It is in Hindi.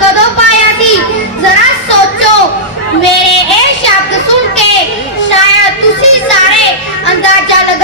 कदों पाया थी। जरा सोचो, मेरे ए शब्द सुन के शायद तुसी सारे अंदाज़ा लगा